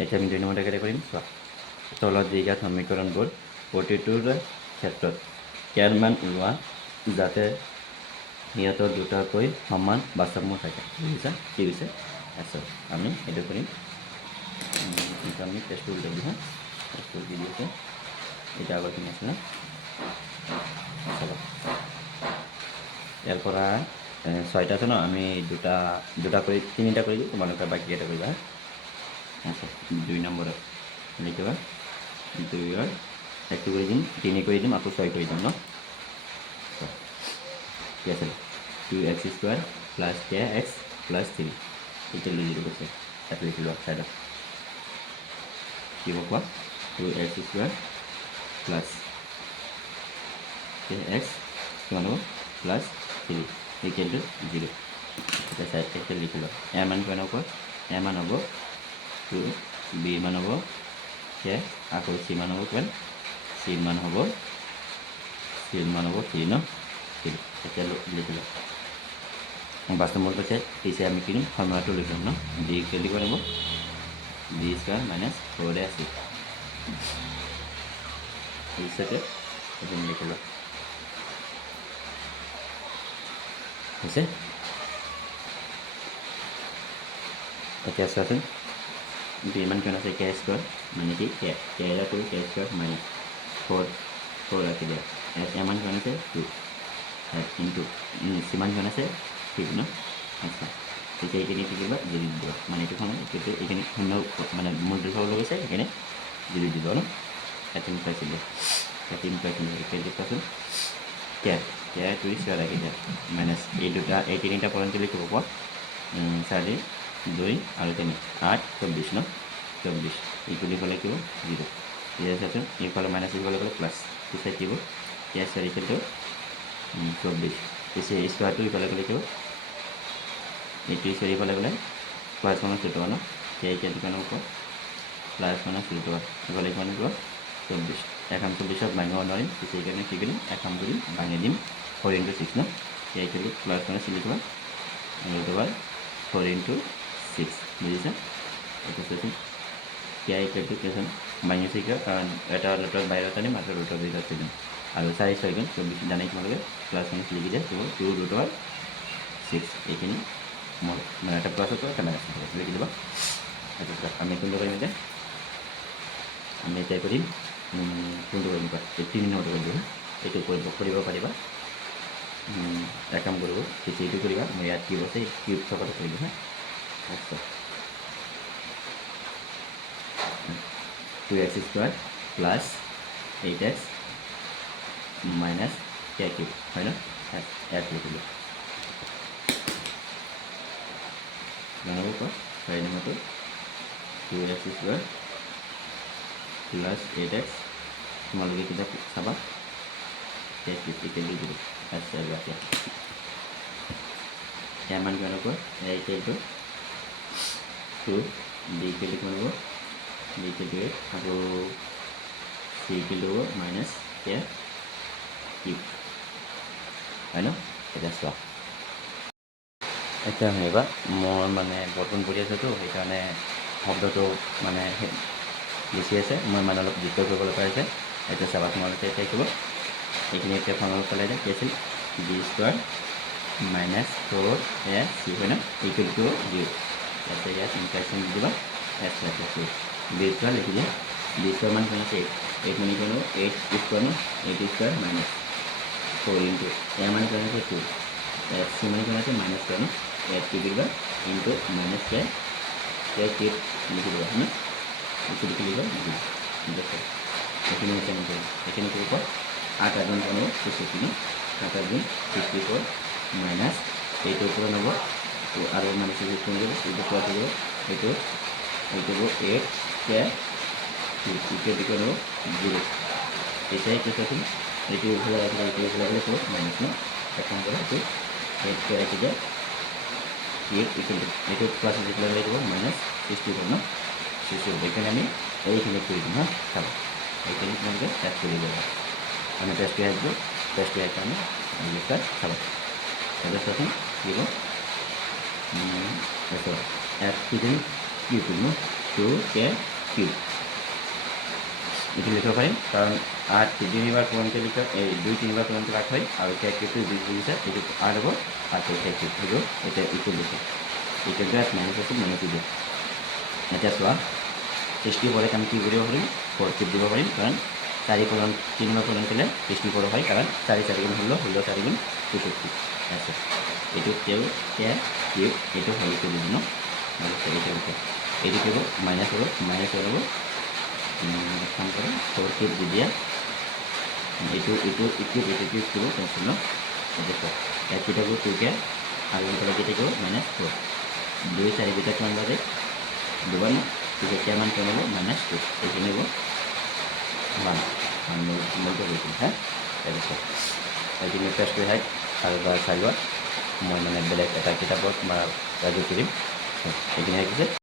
এতিয়া আমি 2 নম্বৰতে কেইটা কৰিম চোৱা তলত দিয়া সমীকৰণবোৰ প্ৰতিটোৰ ক্ষেত্ৰত ইয়াৰ মান ওলোৱা যাতে সিহঁতৰ দুটাকৈ সমান বাস্তৱমূল থাকে বুজিছা কি হৈছে আচ্ছা আমি এইটো কৰিম কিন্তু আমি টেষ্টটো উলিয়াই দিওঁ টেষ্টটো দি দিছে এটা আগৰখিনি আছে না চাবা ইয়াৰ পৰা 6টা আছে ন আমি দুটা কৰি 3টা কৰি দিওঁ তোমালোকে বাকী কেইটা কৰিবা আচ্ছা 2 নম্বৰত লিখিবা 2ৰ 1 কৰি দিম 3 কৰি দিম আকৌ 6 কৰি দিম ন কি আছে 2x² + kx + 3 ইকুৱেল টু 0 কৈছে তাত লিখি লোৱা ছাইডত কি হ'ব কোৱা 2x² + kx কিমান হ'ব +3 ইকুৱেল টু 0 এটা ছাইডতে লিখি লোৱা a মান কিমান হ'ব a মান হ'ব 2 b মান হ'ব k আকৌ c মান হ'ব কিমান c মান হ'ব 3 ন 3 এতিয়া লিখি লোৱা বাস্তৱমূল কৈছে পিছে আমি কিনিম ফৰ্মুলাটো লিখিম ন d ইকুৱেল টু কিমান হ'ব b² - 4ac হিচাপে এইটো লিখি লোৱা হৈছে এতিয়া চোৱাচোন b মান কিমান আছে k² মানে কি k এটা কৰি k² - 4 ৰাখি দিয়া a মান কিমান আছে 2 ইনটু c মান কিমান আছে 3 ন আচ্ছা এতিয়া এইখিনি কি কৰিবা 0 দিবা মানে এইটো এইখিনি শূন্য মানে মূলটো চাব গৈছে এইখিনি 0 দিব ন 3 পাইছিলোঁ ইকুৱেল টু চোৱাচোন k 2 স্কোৱাৰ ৰাখি দিয়া মাইনাছ এই তিনিটা পইণ্ট লিখিব কোৱা 4 2 আৰু 3 8 24 ন 24 ইকুৱেল হ'লে কিব 0 এতিয়া চাচোন এইফালে মাইনাছ ইফালে গ'লে প্লাছ পিছে কিব k² ইকুৱেল টু 24 পিছে স্কোৱাৰটো ইফালে গ'লে কিব এইটো স্কোৱাৰ ইফালে গ'লে প্লাছ মাইনাছ ৰুট ন k ইকুৱেল টু কিমান হ'ব প্লাছ মাইনাছ ৰুট ইফালে কিমান হ'ব 24 এখন 24ত ভাঙিব নোৱাৰিম পিছে এইকাৰণে কি কৰিম এখন কৰি ভাঙি দিম 4 × 6 ন k equal to plus minus লিখিবা ৰুট 4 × 6 বুজিছা এইটো চাচোন k ইকুৱেল টু কেছন মাইনাছ কিয় কাৰণ এটা ৰুটৰ বাহিৰত আনিম আৰু ৰুটৰ ভিতৰত দিম আৰু 4 6 গুণ 24 জানাই তোমালোকে প্লাছ মাইনাছ লিখি দিয়ে 2 √6 এইখিনি মোৰ মানে এটা প্লাছ এটা মাইনাছ লিখি দিবা আচ্ছা আমি কোনটো কৰিম এতিয়া আমি এতিয়া কৰিম কোনটো কৰিম কোৱা 3 নম্বৰটো কৰিম এইটো কৰিব পাৰিবা এক কাম কৰিব তেতিয়া এইটো কৰিবা মই ইয়াত কিউব আছে কিউব থকাটো কৰিম হা আচ্ছা 2x² + 8x - k³ হয় ন ইয়াত লিখিলোঁ জানাব কোৱা 6 নম্বৰটো 2x² + 8x তোমালোকে কিতাপ চাবা k³ ইকুৱেল টু 0 আচ্ছা এতিয়া a মান কিমান হ'ব a equal to 2 b equal to কিমান হ'ব b ইকুৱেল টু 8 আৰু c ইকুৱেল টু হ'ব -k³ হয় ন এতিয়া চোৱা এতিয়া শুনিবা মোৰ মানে বৰ্তন কৰি আছোঁতো সেইকাৰণে শব্দটো মানে বেছি আছে মই মানে অলপ দ্ৰুত কৰিব লগা হৈছে এতিয়া চাবা তোমালোকে এতিয়া কিব এইখিনি এতিয়া ফৰ্মুলা পেলাই দিয়ে কি আছিল b² - 4ac হয় ন ইকুৱেল টু 0 ইয়াতে ইয়াত ইনফাৰেশ্যন দি দিবা s ৰাখিছোঁ b² লিখি দিয়া b² মান কিমান আছে 8 মানে কিমান হ'ব 8² ন 8² - 4 ইনটু a মান কিমান আছে 2 c মান কিমান আছে -2 ন ইয়াত কি দিবা ইনটু -k লিখি দিবা হয় ন এইটো লিখি দিবা এইখিনি হৈছে এইখিনি কি হ'ব 8 আৰু 1 হ'ব 64 8 আৰু 64 মাইনাছ এইটো কিমান হ'ব আৰু মানে 64 যাব এইটো প্লাছ হ'ব এইটো হ'ব 8k ইকুৱেল টু কিমান হ'ব 0 এতিয়া কি চাচোন এইটো ইফালে ৰাখিলে এইটো ইফালে ৰাখিলে হ'ব মাইনাছ ন এক কাম কৰা এইটো 8k ৰাখি দিয়া ইকুৱেল টু এইটো প্লাছ ইফালে লাগিব -64 ন 64 এইখিনি আমি এইখিনি কৰি দিম হা চাব এইখিনি তোমালোকে টেষ্ট কৰি দিব আমি টেষ্ট কৰি আহিছোঁ টেষ্ট কৰি কাৰণে লিখা চাব এতিয়া চোৱাচোন দিব তাৰপিছত ইয়াত কি কৰিম কি কৰিম 2k কিউব এইটো লিখিব পাৰিম কাৰণ 8 তিনিবাৰ পূৰণকৈ লিখক এই 2 তিনিবাৰ পূৰণকৈ 8 হয় আৰু k কিউবটো 2 দিছে এইটো 8 হ'ব আৰু k কিউব সেইটো এতিয়া ইকুৱেল লিখক ইকুৱেল টু মাইনাছ আছে মানে কি দিয়ে এতিয়া চোৱা 60 পৰে আমি কি কৰিব পাৰিম 4 কিউব দিব পাৰিম কাৰণ 4 পূৰণ 3 বাৰ পূৰণ কৰিলে 60 পূৰণ হয় কাৰণ 4 4 গুণ 16 4 গুণ 64 আছে এইটো কেউ কে কিউব এইটো হল কৰি দিম ন আৰু এইটো কি হ'ব মাইনাছ হ'ব কাম কৰে 4 কিউব দি দিয়া এইটো কিউব দিব কেনসেল ন দেখো এক কিটা গো 2k আৰু এইফালে কিটা গো মাইনাছ 4 2 4 বিটা কিমান বাজে দুবাৰ ন ঠিক আছে মান কেন হলো মাইনাছ 2 এইখিনি হ'ব 1 মূলটো গৈছিল হ্যাঁ তাৰপিছত এইখিনি পেষ্ট কৰি হাইট আৰু বাৰ চাই লোৱা মই মানে বেলেগ এটা কিতাপত ৰাজু কৰিম এইখিনি আহিছে